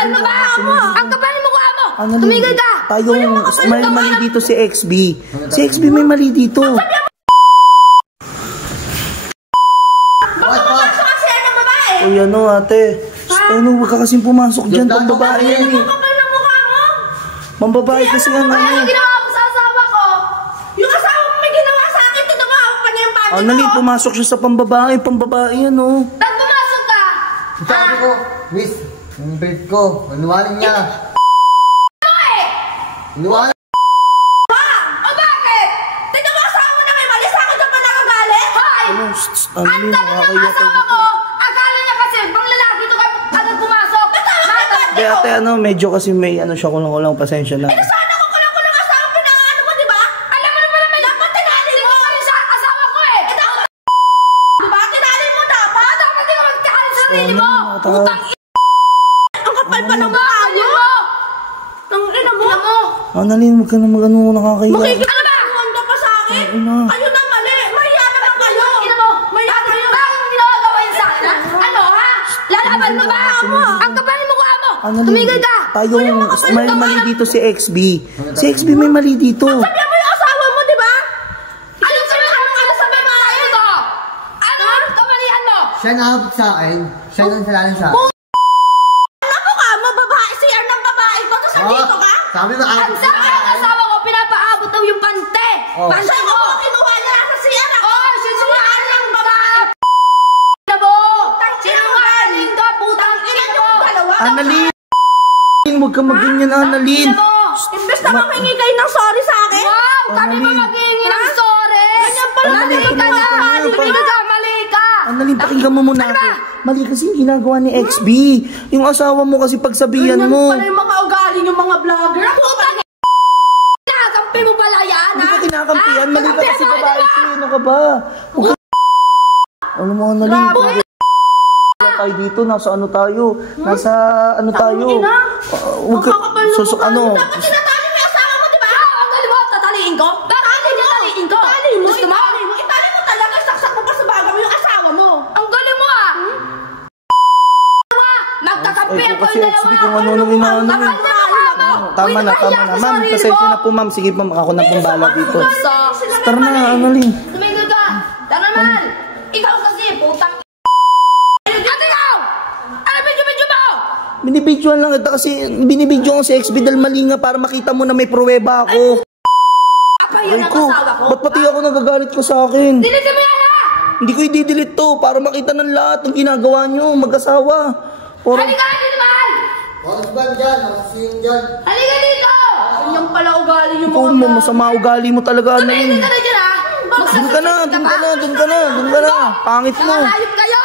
Lalaban mo ba mo? Ang kapal mo ko mo. Tumigil ka. Tayong may mali dito si XB. Si XB may mali dito. Uy, ano ate? Ano, huwag ka kasing pumasok dyan. Pambabae yan eh. Mambabae kasi ano eh. Ano ginawa mo sa asawa ko? Yung asawa mo may ginawa sa akin. Tinawag pa niya yung pati ko. Annalyn, pumasok siya sa pambabae. Pambabae yan oh. Ba't pumasok ka? Sabi ko, miss, yung bread ko. Manuwalan niya. Manuwalan. O bakit? Tignan mo asawa mo na may mali sa akin ka pa nakagalit? Hoy! Annalyn, Ang tanong ng asawa ko, akala niya kasi bang lalaki ito ka agad pumasok. Hindi ate, ano, medyo kasi may ano siya, kulang-kulang, pasensya na. Sana ko kulang-kulang asawa mo na ano mo, di ba? Alam mo naman naman, dapat tinali mo kami sa asawa ko eh. Diba? Tinali mo dapat. Dapat di ka magtikali sa sarili mo. Putang ang kapal pa ng mukha mo. Ang ina mo. Annalyn, huwag ka na mag-ano, nakakaya. Makikikaluhan ka pa sa akin. Kayo na mali. Mahiya naman kayo. Ina mo. Mahiya kayo. Bakit ginagawa yun sa akin? Ano ha? Lalaban mo ba mo? Ang kapal mo mukha mo. Tumigil ka. Tayong may mali dito si XB. Si XB may mali dito. Sabi mo yung asawa mo, di ba? Anong sabi mo sa ito? Ano kamalian mo? Siya nakabot sa akin. Siya nang salanin sa akin. Ano ka? Mababae, CR ng babae ko. Tapos nandito ka? Sabi mo, Ang sabi ng asawa ko, pinapaabot daw yung pante. Pante mo! Kinuha niya sa CR ako. Sinungaling ng babae. Nabo! Sinungaling ka, putang ina mo! Annalyn! Huwag ka mag-ganyan, Annalyn! Imbes na makingi kayo ng sorry sa akin? Wow! Kami ba maghingi ng sorry? Ganyan pala. Mali ka na! Mali ka! Annalyn, pakinggan mo muna ako. Mali kasi yung ginagawa ni XB. Yung asawa mo kasi pagsabihan mo. Ganyan pala yung mga ugali yung mga vlogger. Putang kinakampi mo pala yan, Hindi ha? ka kinakampihan. Mali ka kasi babae ko. Ano ka ba? Alam mo, Annalyn. Tayo dito, nasa ano tayo? Nasa ano tayo? Huwag ka, ano? Dapat tinatali mo yung asawa mo, di ba? Ang galing mo, tataliin ko? Tataliin ko? Gusto mo? Itali mo talaga, saksak mo pa sa baga mo yung asawa mo. Ang galing mo ah! Magkakampihan ko yung dalawa. Kung ano nung inaano mo. Tama na. Ma'am, pasensya na po ma'am. Sige ma'am, ako na pong bala dito. Tara na, Annalyn. Tumigil ka! Tara naman! Ikaw kasi, putang Binibidyoan lang kita kasi binibidyo ko si XB dahil mali nga para makita mo na may pruweba ako. Ay ko, ba't pati ako nagagalit ko sa akin? Delete mo yan ha! Hindi ko i-delete to para makita ng lahat ng ginagawa nyo, mag-asawa. Halika dito, mahal! husband dyan, makasing dyan. Halika dito! Yung pala ugali yung mga mga masama ugali mo talaga. Tumigil ka na dyan ha! Doon ka na. Pangit mo. Hayop kayo!